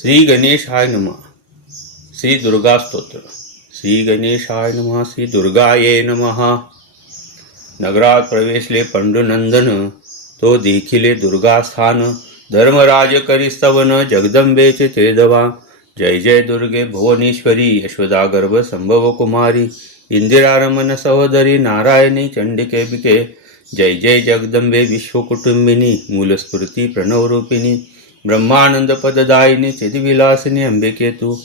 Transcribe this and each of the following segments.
श्री गणेशाय नमः. श्री दुर्गा स्तोत्र. श्री गणेशाय नमः. श्री दुर्गाये नमः. नगरात प्रवेशले पंडुनंदन, तो देखिले दुर्गा स्थान. धर्मराज करी स्तवन, जगदंबेचे तेदवा. जय जय दुर्गे भुवनेश्वरी, यशोदा गर्भ संभव कुमारी. इंदिरा रमन सहोदरी, नारायणी चंडिके बिके. जय जय जगदंबे विश्वकुटुंबिनी, मूलस्फूर्ती प्रणवरूपिणी. ब्रह्मानंद पददायिनी, चिदविलासिनी अंबिके तू.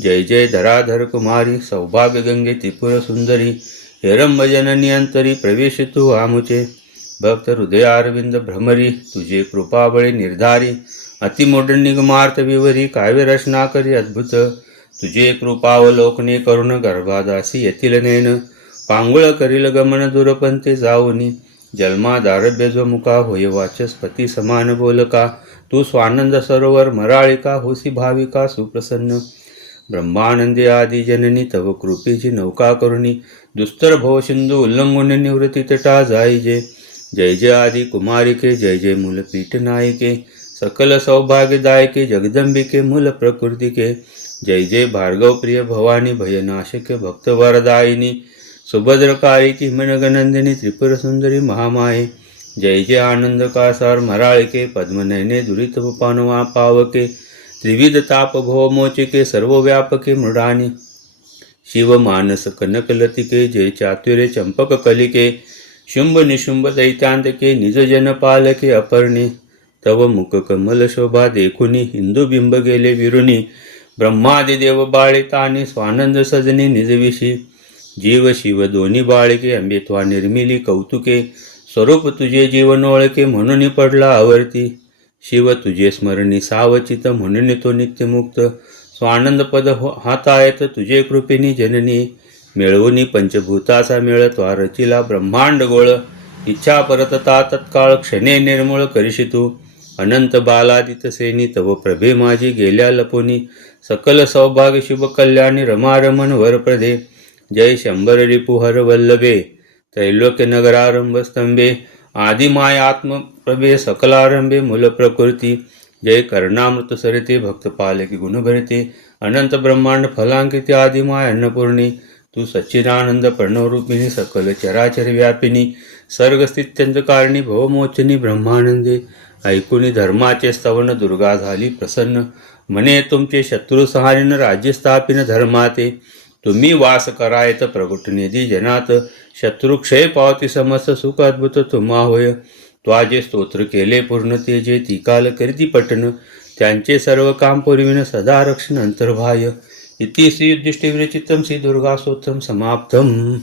जय जय धराधर कुमारी, सौभाग्य गंगे त्रिपुर सुंदरी. हेरंब जननी अंतरी, प्रवेश तू आमुचे. भक्त हृदयारविंद भ्रमरी, तुझे कृपाबळे निर्धारी. अतिमोड निगमार्थ विवरी, काव्य रचना करी अद्भुत. तुझे कृपावलोकने करुण, गर्भादासी येतील नैन. पांगुळ करील गमन दुरपंथे जाऊनी. जन्मादारभ्य जो मुका, होय वाचस्पती समान बोलका. तू स्वानंद सरोवर मराळिका, होसी भाविका सुप्रसन्न. ब्रह्मानंदी आदी जननी, तव कृपेची नौका करुणी. दुस्तर भव सिंधू उल्लंघुन निवृत्ती तटा जाईजे. जय जय आदि कुमारिके, जय जय मूलपीठ नायिके. सकल सौभाग्यदायके, जगदंबिके मूल प्रकृतिके. जय जय भार्गव प्रिय भवानी, भयनाशक भक्तवरदायिनी. सुभद्रकालिकी मनगनंदिनी, त्रिपुर सुंदरी महामाये. जय जय आनंद कासार मराळिके, पद्मनयने दुरित पानवा पावके. त्रिविध ताप भवमोचिके, सर्वव्यापके मृडानी. शिव मानस कनकलतिके, जय चातुर्य चंपक कलिके. शुंभ निशुंभ दैत्यांतके, निज जन पालके अपर्णे. तव मुख कमल शोभा देखुनी, हिंदुबिंब गेले विरुनी. ब्रह्मादि देव बाळे तानी, स्वानंद सजनी निजविशी. जीव शिव दोन्ही बाळके, अंबे त्वा निर्मिली कौतुके. स्वरूप तुझे जीवन ओळखे, म्हणून पडला आवर्ती. शिव तुझे स्मरणी सावचित, म्हणून तो नित्यमुक्त. स्वानंद पद हातायत, तुझे कृपेनी जननी. मिळवूनी पंचभूताचा मेळ, त्वा रचिला ब्रह्मांड गोळ. इच्छा परतता तत्काळ, क्षणे निर्मूळ करिशी तू. अनंत बालादित सेनी, तव प्रभे माझी गेल्या लपुनी. सकल सौभाग्य शुभ कल्याणी, रमारमण वरप्रदे. जय शंभर रिपुहर वल्लभे, त्रैलोक्य नगरारंभ स्तंभे. आदिमाय आत्मप्रभे, सकलारंभे मूल प्रकृती. जय कर्णामृत सरिते, भक्तपालकी गुणभरिते. अनंत ब्रह्मांड फलांकिते, आदिमाय अन्नपूर्णी. तू सच्चिदानंद प्रणवरूपिणी, सकल चराचर व्यापिनी. सर्गस्थित्यंतकारिणी, भवमोचनी ब्रह्मानंदे. ऐकुनी धर्माचे स्तवन, दुर्गा झाली प्रसन्न. म्हणे तुमचे शत्रू संहारिन, राज्य स्थापिन धर्माते. तुम्ही वास करायत प्रगट निधी जनात. शत्रुक्षय पावती समस्त, सुख अद्भुत तुम्हा होय. त्वाजे स्तोत्र केले पूर्ण, ते जे ती काल करीती पठन. त्यांचे सर्व काम पुरविन, सदा रक्षण अंतर्भाय. इति श्री युधिष्ठिर विरचितम श्री दुर्गा स्तोत्रम समाप्तम.